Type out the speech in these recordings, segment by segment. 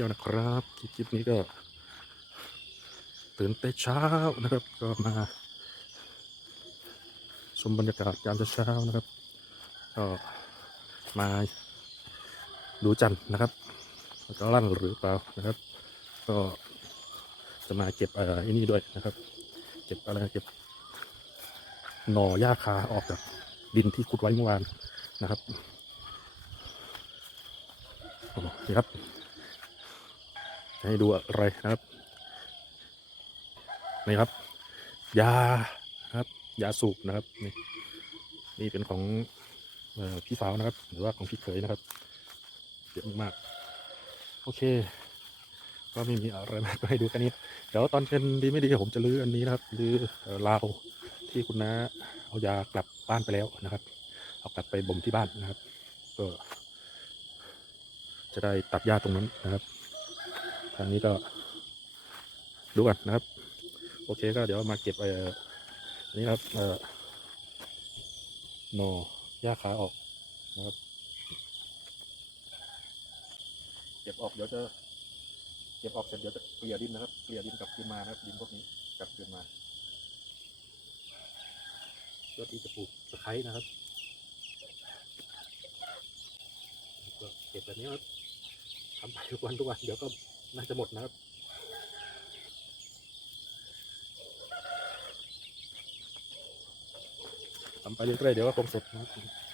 ที่ยวนะครับคลิปคลิปนี้ก็ ตื่นแต่เช้านะครับ ก็มาชมบรรยากาศยามเช้านะครับ ก็มาดูจันทร์นะครับแล้วก็ลั่นหรือเปล่านะครับ ก็จะมาเก็บอะไรนี่ด้วยนะครับ เก็บอะไรเก็บหน่อหญ้าคาออกจากดินที่ขุดไว้เมื่อวานนะครับโอ้โหนี่ครับ ให้ดูอะไรนะครับนี่ครับ ยาครับ ยาสูบนะครับ นี่นี่เป็นของอพี่สาวนะครับ หรือว่าของพี่เขยนะครับเยอะมากๆโอเค ก็ไม่มีอะไรมากก็ให้ดูแค่นี้ เดี๋ยวตอนเป็นดีไม่ดีผมจะลื้ออันนี้นะครับลื้อเอ่อราวที่คุณน้าเอายากลับบ้านไปแล้วนะครับ เอากลับไปบ่มที่บ้านนะครับ ก็จะได้ตัดหญ้าตรงนั้นนะครับ ทางนี้ก็ดูกันนะครับ โอเคก็เดี๋ยวมาเก็บเอ่อนี้ครับเอ่อหน่อหญ้าขาออกนะครับเก็บออกเดี๋ยวจะเก็บออกเสร็จเดี๋ยวจะเกลี่ยดินนะครับเกลี่ยดินกลับคืนมานะครับดินพวกนี้กลับคืนมาเพื่อที่จะปลูกตะไคร้นะครับเก็บแบบนี้ครับทำไปทุกวันทุกวันเดี๋ยวก็ น่าจะหมดนะครับทำไปเรื่อยๆเดี๋ยวก็คงเสร็จนะครับ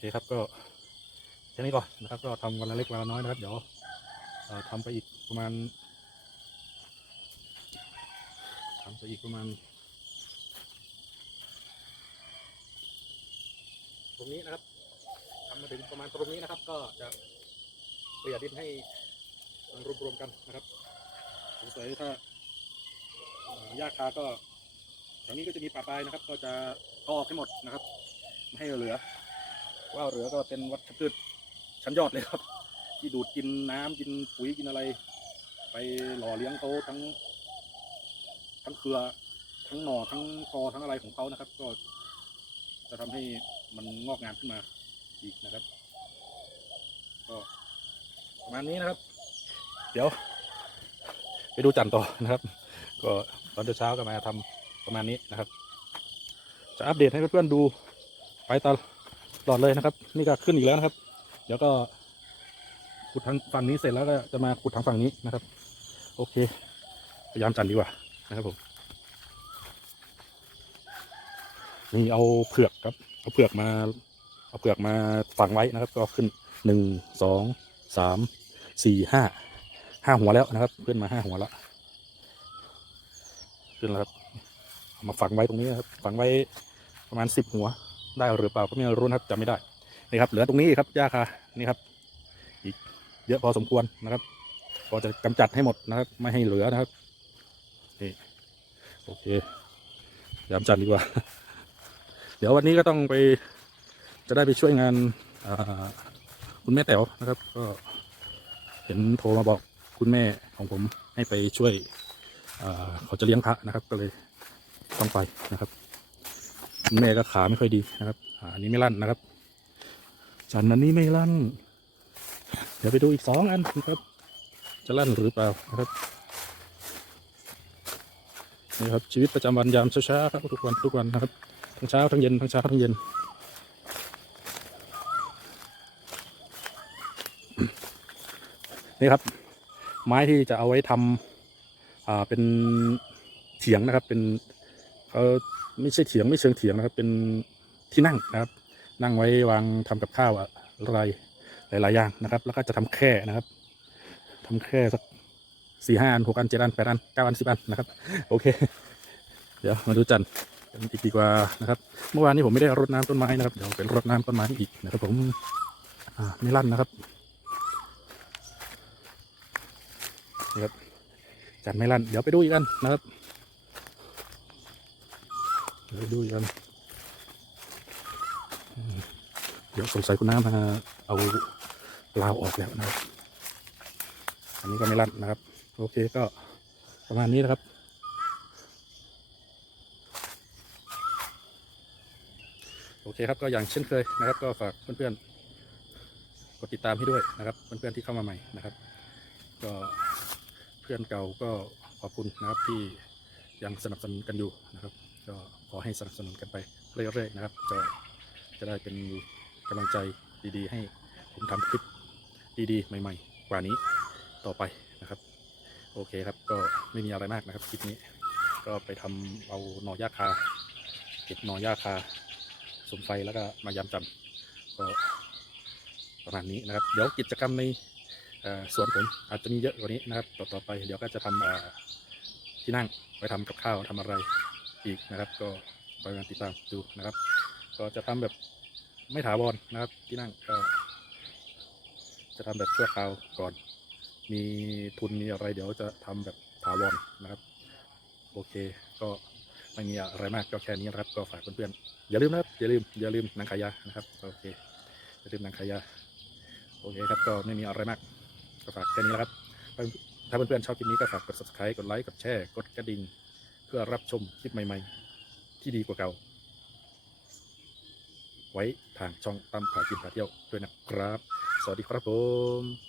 คครับก็แค่นี้ก่อนนะครับ ก็ทำวันละเล็กวันละน้อยนะครับ เดี๋ยวทำไปอีกประมาณทำไปอีกประมาณ ตรงนี้นะครับทำมาถึงประมาณตรงนี้นะครับ ก็จะเกลี่ยดินให้มันรวมๆกันนะครับสงสัยถ้าหญ้าคาก็แถวนี้ก็จะมีป่าปลายนะครับ ก็จะเอาออกให้หมดนะครับ ไม่ให้เหลือ ว่าวเหลือก็เป็นวัชพืชชั้นยอดเลยครับ ที่ดูดกินน้ำกินปุ๋ยกินอะไร ไปหล่อเลี้ยงเขาทั้ง ทั้งเครือ ทั้งหน่อทั้งคอทั้งอะไรของเขานะครับ ก็จะทำให้มันงอกงามขึ้นมาอีกนะครับ ก็ประมาณนี้นะครับ เดี๋ยว ไปดูจันทร์ต่อนะครับ ก็ตอนเช้าก็มาทำประมาณนี้นะครับ จะอัปเดตให้เพื่อนๆดูไปตลอด ลอดเลยนะครับ นี่ก็ขึ้นอีกแล้วนะครับ เดี๋ยวก็ขุดทางฝั่งนี้เสร็จแล้วก็จะมาขุดทางฝั่งนี้นะครับ โอเค พยายามจันดีกว่านะครับผมนี่เอาเผือกครับ เอาเผือกมา เอาเผือกมาฝังไว้นะครับ ก็ขึ้นหนึ่งสองสามสี่ห้าห้าหัวแล้วนะครับขึ้นมาห้าหัวแล้วขึ้นแล้วครับเอามาฝังไว้ตรงนี้นะครับ ฝังไว้ประมาณสิบหัว ได้หรือเปล่าก็ไม่รู้นะครับจำไม่ได้นี่ครับเหลือตรงนี้ครับหญ้าคานี่ครับ อีกเยอะพอสมควรนะครับ ก็จะกำจัดให้หมดนะครับ ไม่ให้เหลือนะครับนี่โอเคยามจันดีกว่า เดี๋ยววันนี้ก็ต้องไป จะได้ไปช่วยงานคุณแม่แต๋วนะครับ ก็เห็นโทรมาบอกคุณแม่ของผมให้ไปช่วยเขาจะเลี้ยงพระนะครับ ก็เลยต้องไปนะครับ แม่ก็ขาไม่ค่อยดีนะครับอันนี้ไม่ลั่นนะครับจันทร์อันนี้ไม่ลั่น เดี๋ยวไปดูอีกสองอันนะครับ จะลั่นหรือเปล่านะครับนี่ครับชีวิตประจำวันยามเช้าๆครับทุกวันทุกวันนะครับทั้งเช้าทั้งเย็นทั้งเช้าทั้งเย็นนี่ครับ ไม้ที่จะเอาไว้ทำอ่าเป็นเถียงนะครับ เป็นเขา ไม่ใช่เถียงไม่เชิงเถียงนะครับ เป็นที่นั่งนะครับ นั่งไว้วางทำกับข้าวอะไรหลาย ๆ อย่างนะครับ แล้วก็จะทำแค่นะครับทำแค่สักสี่ห้าอันหกอันเจ็ดอันแปดอันเก้าอันสิบอันนะครับ โอเค เดี๋ยวมาดูจันทร์กันอีกดีกว่านะครับ เมื่อวานนี้ผมไม่ได้รดน้ำต้นไม้นะครับเดี๋ยวเป็นรดน้ำต้นไม้อีกนะครับ ผมอ่าไม่ลั่นนะครับนี่ครับจันทร์ไม่ลั่นเดี๋ยวไปดูอีกอันนะครับ เดี๋ยวดูกัน เดี๋ยวสงสัยคุณน้ำมาเอาลาวออกแล้วนะครับ อันนี้ก็ไม่ลั่นนะครับ โอเคก็ประมาณนี้นะครับ โอเคครับก็อย่างเช่นเคยนะครับ ก็ฝากเพื่อนๆกดติดตามให้ด้วยนะครับ เพื่อนๆที่เข้ามาใหม่นะครับ ก็เพื่อนเก่าก็ขอบคุณนะครับที่ยังสนับสนุนกันอยู่นะครับ ก็ ขอให้สนับสนุนกันไปเรื่อยๆนะครับก็จะได้เป็นกำลังใจดีๆ ให้ผมทำคลิปดีๆ ใหม่ ๆ กว่านี้ต่อไปนะครับ โอเคครับก็ไม่มีอะไรมากนะครับคลิปนี้ก็ไปทำเอาหน่อหญ้าคาเก็บหน่อหญ้าคาสมไฟแล้วก็มายามจันทร์ก็ประมาณนี้นะครับ เดี๋ยวกิจกรรมในเอ่อสวนผมอาจจะมีเยอะกว่านี้นะครับ ต่อต่อไปเดี๋ยวก็จะทำที่นั่งไว้ทำกับข้าวทำอะไร อีกนะครับ ก็คอยมาติดตามดูนะครับ ก็จะทำแบบไม่ถาวรนะครับ ที่นั่งก็ จะทำแบบชั่วคราวก่อน มีทุนมีอะไรเดี๋ยวจะทำแบบถาวรนะครับ โอเค ก็ไม่มีอะไรมากก็แค่นี้นะครับ ก็ฝากเพื่อนๆอย่าลืมนะครับอย่าลืมอย่าลืมนังขายานะครับโอเคอย่าลืมนังขายาโอเคครับก็ไม่มีอะไรมากก็ฝากแค่นี้นะครับถ้าเพื่อนๆชอบคลิปนี้ก็ฝากกด subscribe กดไลค์กดแชร์กดกระดิ่ง พื่อรับชมคลิปใหม่ ๆ ที่ดีกว่าเก่า ไว้ทางช่องตั้มพากินพาเที่ยวด้วยนะครับ สวัสดีครับผม